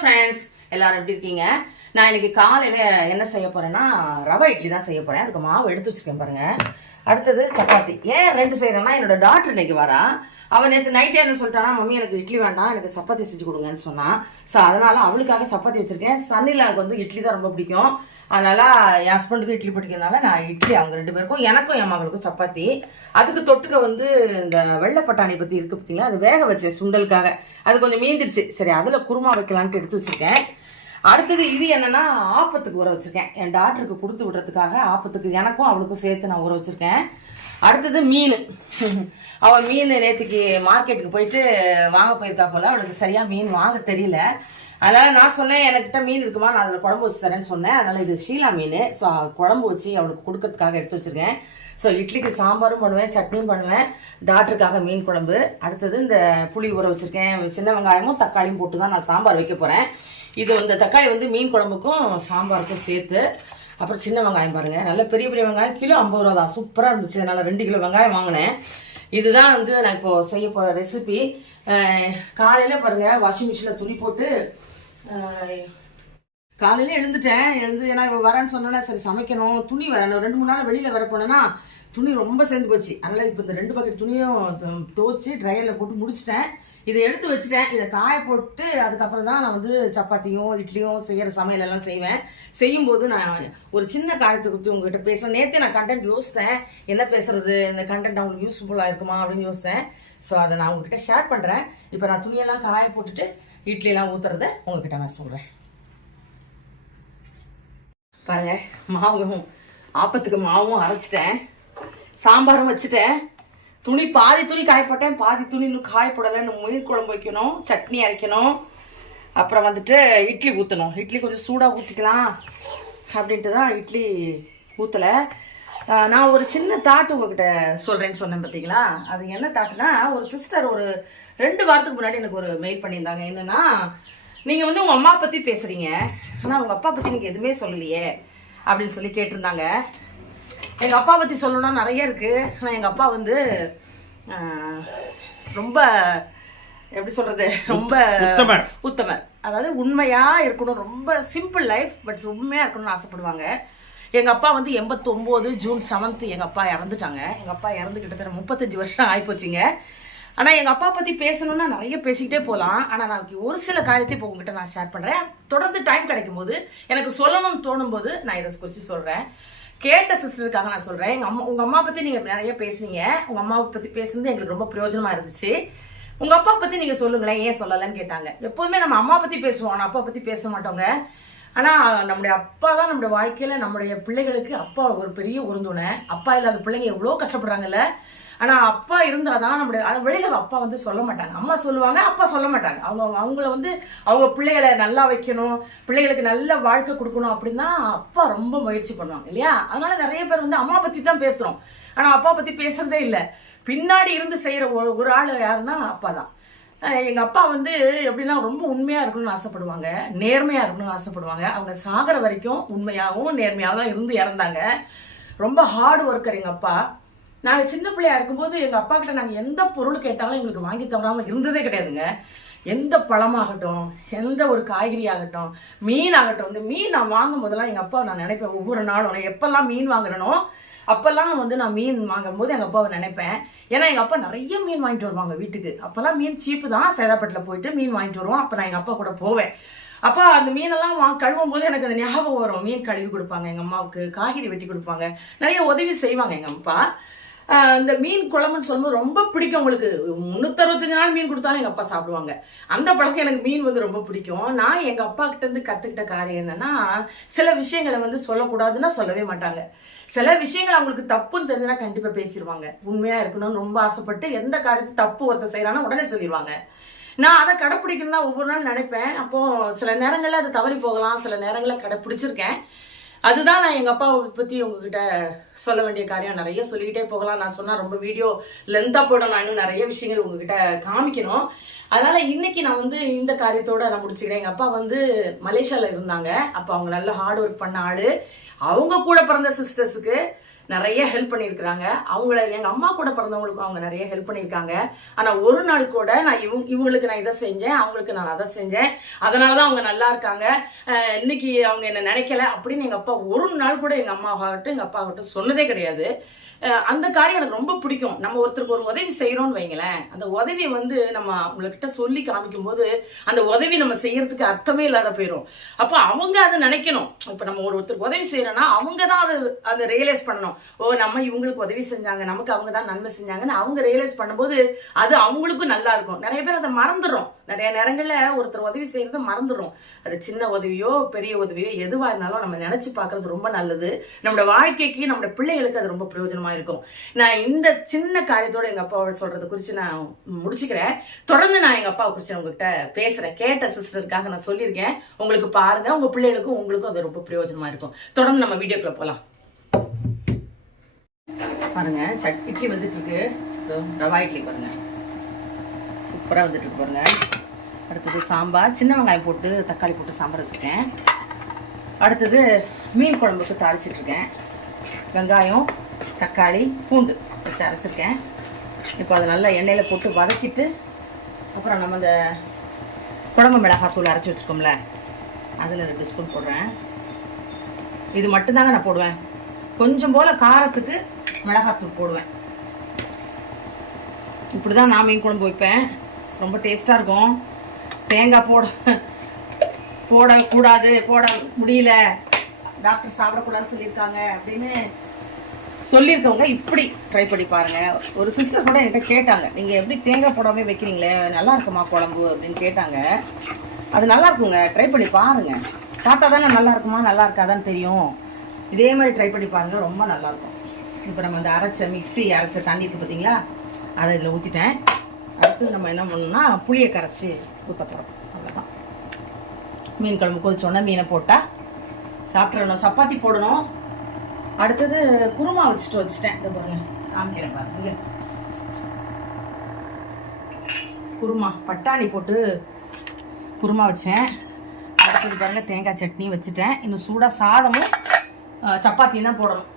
Friends, எல்லாரும் எப்படி இருக்கீங்க? நான் இன்னைக்கு காலையில என்ன செய்ய போறேன்னா ரவை இட்லி தான் செய்ய போறேன். அதுக்கு மாவு எடுத்து வச்சிருக்கேன் பாருங்க. அடுத்தது சப்பாத்தி. ஏன் ரெண்டு செய்யறேன்னா என்னோட டாக்டர் இன்னைக்கு வரா. அவன் நேற்று நைட்டே என்ன சொல்லிட்டானா, மம்மி எனக்கு இட்லி வேண்டாம், எனக்கு சப்பாத்தி செஞ்சு கொடுங்கன்னு சொன்னான். ஸோ அதனால அவளுக்காக சப்பாத்தி வச்சிருக்கேன். சன்னிலாவுக்கு வந்து இட்லி தான் ரொம்ப பிடிக்கும். அதனால என் ஹஸ்பண்டுக்கு இட்லி பிடிக்கிறதுனால நான் இட்லி அவங்க ரெண்டு பேருக்கும், எனக்கும் என் மகளுக்கும் சப்பாத்தி. அதுக்கு தொட்டுக்க வந்து இந்த வெள்ளை பட்டாணி பத்தி இருக்கு பார்த்தீங்களா, அது வேக வச்சேன் சுண்டலுக்காக. அது கொஞ்சம் மீந்திருச்சு. சரி, அதுல குருமா வைக்கலான்ட்டு எடுத்து வச்சிருக்கேன். அடுத்தது இது என்னன்னா ஆப்பத்துக்கு ஊற வச்சிருக்கேன். என் டாக்டருக்கு கொடுத்து விடுறதுக்காக ஆப்பத்துக்கு எனக்கும் அவளுக்கும் சேர்த்து நான் ஊற வச்சிருக்கேன். அடுத்தது மீன். அவள் மீன் நேற்றுக்கு மார்க்கெட்டுக்கு போயிட்டு வாங்க போயிருக்கா போல. அவளுக்கு சரியா மீன் வாங்க தெரியல. அதனால நான் சொன்னேன், எனக்கிட்ட மீன் இருக்குமா, நான் அதில் குழம்பு வச்சு தரேன்னு சொன்னேன். அதனால இது ஷீலா மீன். ஸோ குழம்பு வச்சு அவளுக்கு கொடுக்கறதுக்காக எடுத்து வச்சிருக்கேன். ஸோ இட்லிக்கு சாம்பாரும் பண்ணுவேன், சட்னியும் பண்ணுவேன், டாக்டருக்காக மீன் குழம்பு. அடுத்தது இந்த புளி ஊற வச்சிருக்கேன். சின்ன வெங்காயமும் தக்காளியும் போட்டு தான் நான் சாம்பார் வைக்க போறேன். இது இந்த தக்காளி வந்து மீன் குழம்புக்கும் சாம்பாருக்கும் சேர்த்து. அப்புறம் சின்ன வெங்காயம் பாருங்க, நல்ல பெரிய பெரிய வெங்காயம், கிலோ 50 ரூபா தான், சூப்பராக இருந்துச்சு. அதனால 2 கிலோ வெங்காயம் வாங்கினேன். இதுதான் வந்து நான் இப்போ செய்ய போற ரெசிபி. காலையில பாருங்க வாஷிங் மிஷினில் துணி போட்டு காலையில எழுந்துட்டேன். ஏன்னா இப்போ வரேன்னு சொன்னோன்னா சரி சமைக்கணும், துணி வரேன். 2-3 நாள் வெளியில வர போனேன்னா துணி ரொம்ப சேர்ந்து போச்சு. அதனால இப்போ இந்த 2 பக்கெட் துணியும் துவச்சி ட்ரையரில் போட்டு முடிச்சிட்டேன். இதை எடுத்து வச்சுட்டேன். இதை காய போட்டு அதுக்கப்புறம் தான் நான் வந்து சப்பாத்தியும் இட்லியும் செய்யற சமையல் எல்லாம் செய்வேன். செய்யும்போது நான் ஒரு சின்ன காரியத்தை குறித்து உங்ககிட்ட பேசுறேன். நேற்றே நான் கண்டென்ட் யோசித்தேன், என்ன பேசுறது, இந்த கண்டென்ட் அவங்களுக்கு யூஸ்ஃபுல்லாக இருக்குமா அப்படின்னு யோசித்தேன். ஸோ அதை நான் உங்ககிட்ட ஷேர் பண்ணுறேன். இப்போ நான் துணியெல்லாம் காய போட்டுட்டு இட்லியெல்லாம் ஊற்றுறத உங்ககிட்ட நான் சொல்கிறேன். பாருங்க, மாவும் ஆப்பத்துக்கு மாவும் அரைச்சிட்டேன், சாம்பாரும் வச்சுட்டேன். துணி பாதி துணி காய போட்டேன், பாதி துணி இன்னும் காய போடலை. இன்னும் மீன் குழம்பு வைக்கணும், சட்னி அரைக்கணும், அப்புறம் வந்துட்டு இட்லி ஊற்றணும். இட்லி கொஞ்சம் சூடாக ஊற்றிக்கலாம் அப்படின்ட்டு தான் இட்லி ஊற்றலை. நான் ஒரு சின்ன தாட்டு உங்ககிட்ட சொல்கிறேன்னு சொன்னேன் பார்த்தீங்களா. அது என்ன தாட்டுனா, ஒரு சிஸ்டர் ஒரு 2 வாரத்துக்கு முன்னாடி எனக்கு ஒரு மெயில் பண்ணியிருந்தாங்க. என்னன்னா, நீங்கள் வந்து உங்கள் அம்மா பற்றி பேசுகிறீங்க, ஆனால் உங்கள் அப்பா பற்றி நீங்கள் எதுவுமே சொல்லலையே அப்படின்னு சொல்லி கேட்டிருந்தாங்க. எங்கள் அப்பா பற்றி சொல்லணும்னா நிறைய இருக்குது. ஆனால் எங்கள் அப்பா வந்து ரொம்ப எப்படி சொல்கிறது, ரொம்ப உத்தமர். அதாவது உண்மையாக இருக்கணும், ரொம்ப சிம்பிள் லைஃப், பட் உண்மையாக இருக்கணும்னு ஆசைப்படுவாங்க. எங்கள் அப்பா வந்து 89 ஜூன் 7 எங்கள் அப்பா இறந்துட்டாங்க. எங்கள் அப்பா இறந்து கிட்டத்தட்ட 35 வருஷம் ஆகிப்போச்சுங்க. ஆனால் எங்கள் அப்பா பற்றி பேசணும்னா நிறைய பேசிக்கிட்டே போகலாம். ஆனால் நான் ஒரு சில காரியத்தை இப்போ உங்ககிட்ட நான் ஷேர் பண்ணுறேன். தொடர்ந்து டைம் கிடைக்கும் போது, எனக்கு சொல்லணும்னு தோணும் போது நான் இதை குறித்து சொல்கிறேன். கேட்ட சிஸ்டருக்காக நான் சொல்கிறேன். உங்கள் அம்மா பற்றி நீங்கள் நிறைய பேசுனீங்க. உங்கள் அம்மாவை பற்றி பேசுனது எங்களுக்கு ரொம்ப பிரயோஜனமாக இருந்துச்சு. உங்கள் அப்பா பற்றி நீங்கள் சொல்லுங்களேன், ஏன் சொல்லலைன்னு கேட்டாங்க. எப்போதுமே நம்ம அம்மா பற்றி பேசுவோம், ஆனால் அப்பா பற்றி பேச மாட்டோங்க. ஆனால் நம்முடைய அப்பா தான் நம்முடைய வாழ்க்கையில் நம்முடைய பிள்ளைகளுக்கு அப்பா ஒரு பெரிய உறுதுணை. அப்பா இல்லாத பிள்ளைங்க எவ்வளோ கஷ்டப்படுறாங்கல்ல. ஆனால் அப்பா இருந்தால் தான் நம்முடைய வெளியில் அப்பா வந்து சொல்ல மாட்டாங்க. அம்மா சொல்லுவாங்க, அப்பா சொல்ல மாட்டாங்க. அவங்கள வந்து அவங்க பிள்ளைகளை நல்லா வைக்கணும், பிள்ளைகளுக்கு நல்ல வாழ்க்கை கொடுக்கணும் அப்படின்னா அப்பா ரொம்ப முயற்சி பண்ணுவாங்க இல்லையா. அதனால நிறைய பேர் வந்து அம்மா பற்றி தான் பேசுகிறோம், ஆனால் அப்பா பற்றி பேசுறதே இல்லை. பின்னாடி இருந்து செய்கிற ஒரு ஆள் யாருன்னா அப்பா தான். எங்கள் அப்பா வந்து எப்படின்னா ரொம்ப உண்மையாக இருக்கணும்னு ஆசைப்படுவாங்க, நேர்மையாக இருக்கணும்னு ஆசைப்படுவாங்க. அவங்க சாகிற வரைக்கும் உண்மையாகவும் நேர்மையாக தான் இருந்து இறந்தாங்க. ரொம்ப ஹார்ட் ஒர்க்கர் எங்கள் அப்பா. நாங்கள் சின்ன பிள்ளையா இருக்கும்போது எங்கள் அப்பா கிட்ட நாங்கள் எந்த பொருள் கேட்டாலும் எங்களுக்கு வாங்கி தவறாமல் இருந்ததே கிடையாதுங்க. எந்த பழமாகட்டும், எந்த ஒரு காய்கறி ஆகட்டும், மீன் ஆகட்டும். இந்த மீன் நான் வாங்கும் போதெல்லாம் எங்கள் அப்பா நான் நினைப்பேன், ஒவ்வொரு நாளும் நான் எப்பெல்லாம் மீன் வாங்குறேனோ அப்போல்லாம் வந்து நான் மீன் வாங்கும் போது எங்கள் அப்பாவை நினைப்பேன். ஏன்னா எங்கள் அப்பா நிறைய மீன் வாங்கிட்டு வருவாங்க வீட்டுக்கு. அப்போல்லாம் மீன் சீப்பு தான், சேதாப்பட்டில் போயிட்டு மீன் வாங்கிட்டு வருவோம். அப்போ நான் எங்கள் அப்பா கூட போவேன். அப்போ அந்த மீனெல்லாம் கழுவும் போது எனக்கு அந்த ஞாபகம் வரும். மீன் கழுவி கொடுப்பாங்க எங்கள் அம்மாவுக்கு, காய்கறி வெட்டி கொடுப்பாங்க, நிறைய உதவி செய்வாங்க எங்கள் அப்பா. இந்த மீன் குழம்புன்னு சொல்லும்போது ரொம்ப பிடிக்கும். உங்களுக்கு 365 நாள் மீன் கொடுத்தாலும் எங்கள் அப்பா சாப்பிடுவாங்க. அந்த பழக்கம் எனக்கு மீன் வந்து ரொம்ப பிடிக்கும். நான் எங்கள் அப்பா கிட்ட இருந்து கற்றுக்கிட்ட காரியம் என்னன்னா, சில விஷயங்களை வந்து சொல்லக்கூடாதுன்னா சொல்லவே மாட்டாங்க. சில விஷயங்கள் அவங்களுக்கு தப்புன்னு தெரிஞ்சுன்னா கண்டிப்பாக பேசிடுவாங்க. உண்மையாக இருக்கணும்னு ரொம்ப ஆசைப்பட்டு எந்த காரியத்தை தப்பு ஒருத்தர் செய்யறான்னா உடனே சொல்லிடுவாங்க. நான் அதை கடைப்பிடிக்கணும்னா ஒவ்வொரு நாள் நினைப்பேன். அப்போ சில நேரங்களில் அது தவறி போகலாம், சில நேரங்களில் கடைப்பிடிச்சிருக்கேன். அதுதான் நான் எங்கள் அப்பாவை பற்றி உங்ககிட்ட சொல்ல வேண்டிய காரியம். நிறைய சொல்லிக்கிட்டே போகலாம். நான் சொன்னால் ரொம்ப வீடியோ லென்த்தாக போட, நான் இன்னும் நிறைய விஷயங்கள் உங்ககிட்ட காமிக்கணும். அதனால இன்னைக்கு நான் வந்து இந்த காரியத்தோட நான் முடிச்சுக்கிறேன். எங்கள் அப்பா வந்து மலேசியாவில் இருந்தாங்க. அப்போ அவங்க நல்ல ஹார்ட் ஒர்க் பண்ண ஆள். அவங்க கூட பிறந்த சிஸ்டர்ஸுக்கு நிறைய ஹெல்ப் பண்ணியிருக்கிறாங்க. அவங்கள எங்கள் அம்மா கூட பிறந்தவங்களுக்கும் அவங்க நிறைய ஹெல்ப் பண்ணியிருக்காங்க. ஆனால் ஒரு நாள் கூட நான் இவங்களுக்கு நான் இதை செஞ்சேன், அவங்களுக்கு நான் அதை செஞ்சேன், அதனால தான் அவங்க நல்லா இருக்காங்க, இன்னைக்கு அவங்க என்ன நினைக்கல அப்படின்னு எங்கள் அப்பா ஒரு நாள் கூட எங்கள் அம்மாவாகட்டும் எங்கள் அப்பாவாகட்டும் சொன்னதே கிடையாது. அந்த காரியம் எனக்கு ரொம்ப பிடிக்கும். நம்ம ஒருத்தருக்கு ஒரு உதவி செய்கிறோன்னு வைங்களேன், அந்த உதவியை வந்து நம்ம அவங்கக்கிட்ட சொல்லி காமிக்கும் போது அந்த உதவி நம்ம செய்யறதுக்கு அர்த்தமே இல்லாத போயிடும். அப்போ அவங்க அதை நினைக்கணும். இப்போ நம்ம ஒருத்தருக்கு உதவி செய்யறோம்னா அவங்க தான் அதை ரியலைஸ் பண்ணணும். ஓ, நம்ம இவங்களுக்கு உதவி செஞ்சாங்க, நமக்கு அவங்க தான் நன்மை செஞ்சாங்கன்னு அவங்க ரியலைஸ் பண்ணும்போது அது அவங்களுக்கும் நல்லா இருக்கும். நிறைய பேர் அதை மறந்துடுறோம். நிறைய நேரங்களில் ஒருத்தர் உதவி செய்யறத மறந்துடும். அது சின்ன உதவியோ பெரிய உதவியோ எதுவாக இருந்தாலும் நம்ம நினைச்சு பார்க்கறது ரொம்ப நல்லது. நம்மளோட வாழ்க்கைக்கு நம்மளோட பிள்ளைகளுக்கு அது ரொம்ப பிரயோஜனமா இருக்கும். நான் இந்த சின்ன காரியத்தோட எங்க அப்பாவை சொல்றதை குறித்து நான் முடிச்சுக்கிறேன். தொடர்ந்து நான் எங்க அப்பாவை குறித்து உங்ககிட்ட பேசுறேன். கேட்ட சிஸ்டருக்காக நான் சொல்லியிருக்கேன். உங்களுக்கு பாருங்க, உங்க பிள்ளைகளுக்கும் உங்களுக்கும் அது ரொம்ப பிரயோஜனமா இருக்கும். தொடர்ந்து நம்ம வீடியோக்குள்ள போலாம். பாருங்க, இட்லி வந்துட்டு இருக்கு. ரவா இட்லி பாருங்க, சூப்பராக வந்துட்டு இருக்கு பாருங்க. அடுத்தது சாம்பார், சின்ன வெங்காயம் போட்டு தக்காளி போட்டு சாம்பார் வச்சுருக்கேன். அடுத்தது மீன் குழம்புக்கு தாளிச்சிட்டு இருக்கேன். வெங்காயம், தக்காளி, பூண்டு வச்சு அரைச்சிருக்கேன். இப்போ அதை நல்லா எண்ணெயில் போட்டு வதக்கிட்டு அப்புறம் நம்ம இந்த குழம்பு மிளகாத்தூள் அரைச்சி வச்சுருக்கோம்ல, அதில் 2 ஸ்பூன் போடுறேன். இது மட்டும்தாங்க நான் போடுவேன். கொஞ்சம் போல் காரத்துக்கு மிளகாத்தூள் போடுவேன். இப்படி தான் நான் மீன் குழம்பு வைப்பேன். ரொம்ப டேஸ்ட்டாக இருக்கும். தேங்காய் போடக்கூடாது, போட முடியல, டாக்டர் சாப்பிடக்கூடாதுன்னு சொல்லியிருக்காங்க அப்படின்னு சொல்லியிருக்கவங்க இப்படி ட்ரை பண்ணி பாருங்க. ஒரு சிஸ்டர் கூட என்கிட்ட கேட்டாங்க, நீங்கள் எப்படி தேங்காய் போடாமல் வைக்கிறீங்களே, நல்லா இருக்குமா குழம்பு அப்படின்னு கேட்டாங்க. அது நல்லா இருக்குங்க, ட்ரை பண்ணி பாருங்க. பார்த்தா தானே நல்லா இருக்குமா நல்லா இருக்காதான்னு தெரியும். இதே மாதிரி ட்ரை பண்ணி பாருங்க, ரொம்ப நல்லாயிருக்கும். இப்போ நம்ம அந்த மிக்ஸி அரைச்ச தண்ணி இருக்குது பார்த்தீங்களா, அதை இதில் ஊற்றிட்டேன். அடுத்து நம்ம என்ன பண்ணணும்னா புளியை கரைச்சி ஊற்ற போகிறோம். அவ்வளோதான். மீன் குழம்பு கொதிச்சோன்னா மீனை போட்டால் சாப்பிட்றணும். சப்பாத்தி போடணும். அடுத்தது குருமா வச்சுட்டேன். இதை பாருங்க, காமிக்கிறேன் பாருங்க. குருமா பட்டாணி போட்டு குருமா வச்சேன். அடுத்தது பாருங்க தேங்காய் சட்னி வச்சுட்டேன். இன்னும் சூடாக சாதமும் சப்பாத்தியும் தான் போடணும்.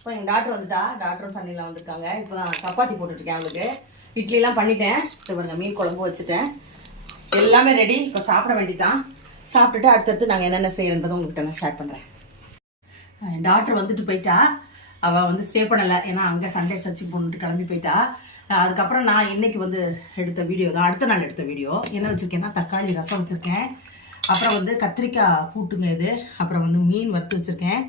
இப்போ எங்கள் டாக்டர் வந்துட்டா, டாக்டரும் சன்னிலாம் வந்திருக்காங்க. இப்போ தான் சப்பாத்தி போட்டுட்ருக்கேன் அவங்களுக்கு. இட்லிலாம் பண்ணிட்டேன். இப்போ பாருங்க மீன் குழம்பு வச்சுட்டேன். எல்லாமே ரெடி. இப்போ சாப்பிட வேண்டியதான். சாப்பிட்டுட்டு அடுத்தடுத்து நாங்கள் என்னென்ன செய்யறதை உங்ககிட்ட நான் ஷேர் பண்ணுறேன். டாக்டர் வந்துட்டு போயிட்டா. அவள் வந்து ஸ்டே பண்ணலை, ஏன்னா அங்கே சண்டே சர்ச்சுக்கு போட்டு கிளம்பி போயிட்டா. அதுக்கப்புறம் நான் இன்னைக்கு வந்து எடுத்த வீடியோ தான், அடுத்த நாள் எடுத்த வீடியோ. என்ன வச்சுருக்கேன்னா தக்காளி ரசம் வச்சுருக்கேன். அப்புறம் வந்து கத்திரிக்காய் கூட்டுங்க இது. அப்புறம் வந்து மீன் வறுத்து வச்சுருக்கேன்.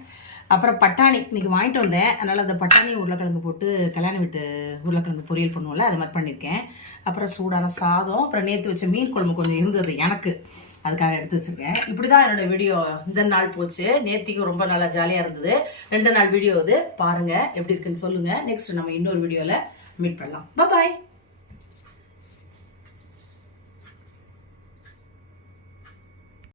அப்புறம் பட்டாணி இன்றைக்கி வாங்கிட்டு வந்தேன். அதனால் அந்த பட்டாணி உருளைக்கிழங்கு போட்டு கல்யாண வீட்டு உருளைக்கிழங்கு பொரியல் பண்ணுவோம்ல, அது மாதிரி பண்ணியிருக்கேன். அப்புறம் சூடான சாதம், அப்புறம் நேற்று வச்ச மீன் குழம்பு கொஞ்சம் இருந்தது எனக்கு, அதுக்காக எடுத்து வச்சுருக்கேன். இப்படி தான் என்னோடய வீடியோ இந்த நாள் போச்சு. நேற்றுக்கும் ரொம்ப நல்லா ஜாலியாக இருந்தது. 2 நாள் வீடியோ இது பாருங்கள், எப்படி இருக்குன்னு சொல்லுங்கள். நெக்ஸ்ட் நம்ம இன்னொரு வீடியோவில் மீட் பண்ணலாம். பாய்.